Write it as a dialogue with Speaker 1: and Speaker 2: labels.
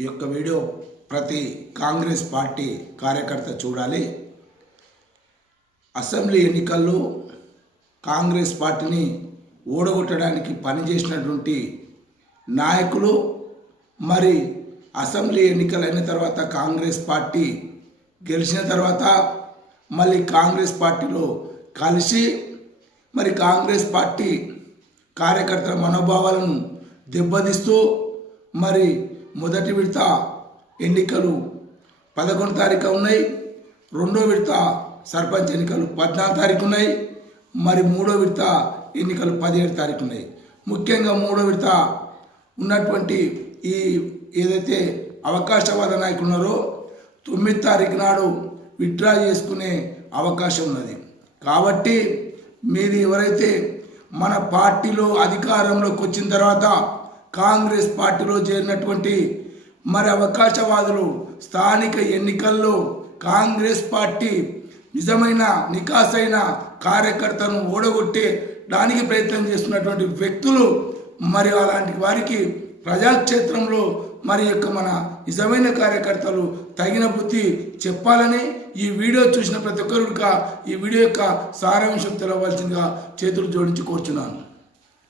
Speaker 1: ఈ యొక్క వీడియో ప్రతి కాంగ్రెస్ పార్టీ కార్యకర్త చూడాలి. అసెంబ్లీ ఎన్నికల్లో కాంగ్రెస్ పార్టీని ఓడగొట్టడానికి పనిచేసినటువంటి నాయకులు మరి అసెంబ్లీ ఎన్నికలైన తర్వాత కాంగ్రెస్ పార్టీ గెలిచిన తర్వాత మళ్ళీ కాంగ్రెస్ పార్టీలో కలిసి మరి కాంగ్రెస్ పార్టీ కార్యకర్తల మనోభావాలను దెబ్బతీస్తూ మరి మొదటి విడత ఎన్నికలు పదకొండు తారీఖు ఉన్నాయి రెండో విడత సర్పంచ్ ఎన్నికలు పద్నాలుగు తారీఖు ఉన్నాయి మరి మూడో విడత ఎన్నికలు పదిహేడు తారీఖు ఉన్నాయి ముఖ్యంగా మూడో విడత ఉన్నటువంటి ఈ ఏదైతే అవకాశవాద నాయకులు ఉన్నారో తొమ్మిది తారీఖు నాడు విత్డ్రా చేసుకునే అవకాశం ఉన్నది. కాబట్టి మీరు ఎవరైతే మన పార్టీలో అధికారంలోకి వచ్చిన తర్వాత కాంగ్రెస్ పార్టీలో చేరినటువంటి మరి అవకాశవాదులు స్థానిక ఎన్నికల్లో కాంగ్రెస్ పార్టీ నిజమైన నికాసైన కార్యకర్తను ఓడగొట్టే దానికి ప్రయత్నం చేస్తున్నటువంటి వ్యక్తులు మరి అలాంటి వారికి ప్రజాక్షేత్రంలో మరి యొక్క మన నిజమైన కార్యకర్తలు తగిన బుద్ధి చెప్పాలని ఈ వీడియో చూసిన ప్రతి ఒక్కరుగా ఈ వీడియో యొక్క సారాంశం తెలవలసిందిగా చేతులు జోడించి కోరుచున్నాను.